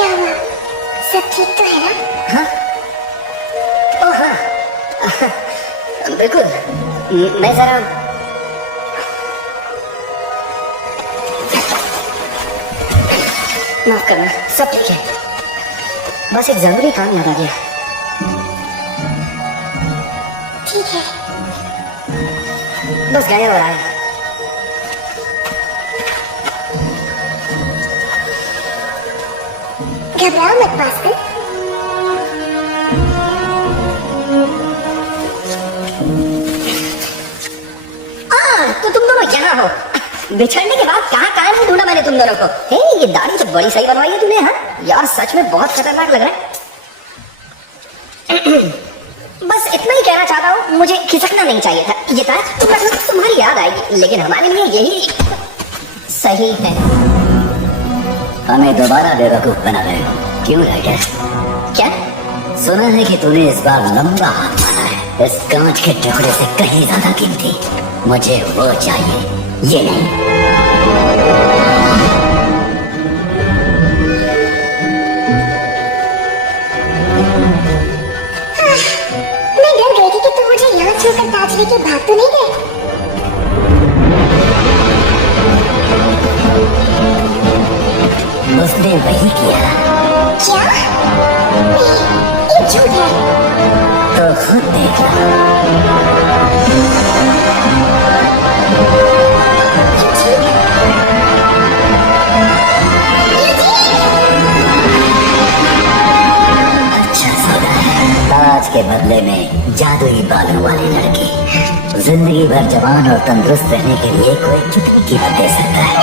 क्या हुआ? सब ठीक तो है ना? हाँ? ओह हाँ, बिल्कुल। मैं जरा माफ करना, सब ठीक है। बस एक जरूरी काम याद आ गया। ठीक है। बस गया और आया। घबराओ मत पास्कल। तो तुम दोनों यहाँ हो। बिछड़ने के बाद कहाँ कहाँ नहीं ढूंढा मैंने तुम दोनों को। हे, ये दाढ़ी तो बड़ी सही बनवाई है तूने। हाँ यार, सच में बहुत खतरनाक लग रहा है। बस इतना ही कहना चाहता हूँ, मुझे खिसकना नहीं चाहिए था। ये ताज तुम्हारी याद आएगी, लेकिन हमारे लिए यही सही है। हमें दोबारा बेवकूफ बना रहे हो क्यों राइडर? क्या? सुना है कि तूने इस बार लंबा हाथ मारा है। इस कांच के टुकड़े से कहीं ज्यादा कीमती। मुझे वो चाहिए, ये नहीं। मैं डर गई थी कि तुम मुझे यहाँ छोड़कर ताज लेके भाग तो नहीं गए। उसने वही किया। क्या? ये झूठ है। तो खुद देख लो। अच्छा सौदा है। ताज के बदले में जादुई बालों वाली लड़की। जिंदगी भर जवान और तंदुरुस्त रहने के लिए कोई कितनी कीमत दे सकता है।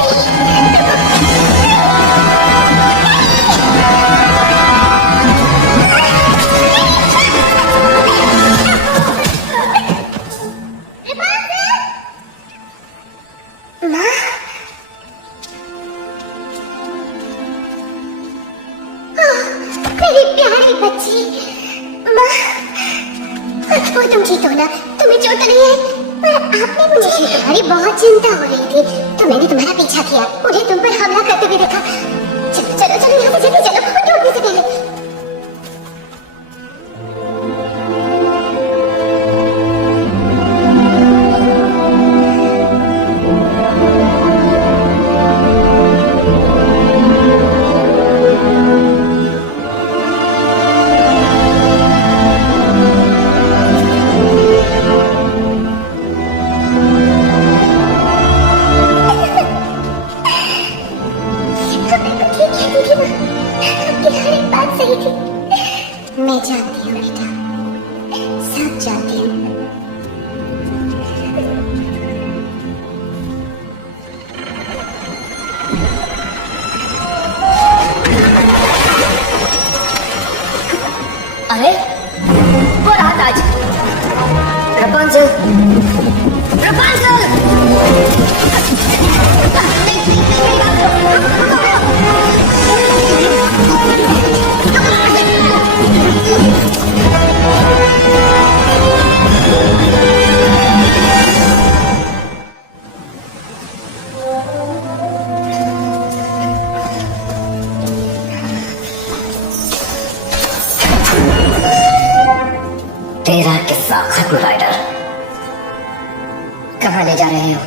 माँ, मेरी प्यारी बच्ची। माँ, वो तुम ठीक हो ना? तुम्हें चोट नहीं है? पर आपने मुझे तुम्हारी बहुत चिंता हो रही थी, तो मैंने तुम्हारा पीछा किया। मुझे तुम पर हमला करते हुए देखा। चलो चलो चलो, यहाँ से जल्दी चलो, उनको उठने से पहले। मैं जानती हूँ बेटा, सब जानती हूँ। अरे वो रहा ताज। रपुंज़ल, रपुंज़ल! मेरी बात तेरा किस्सा खत्म राइडर। कहाँ ले जा रहे हो?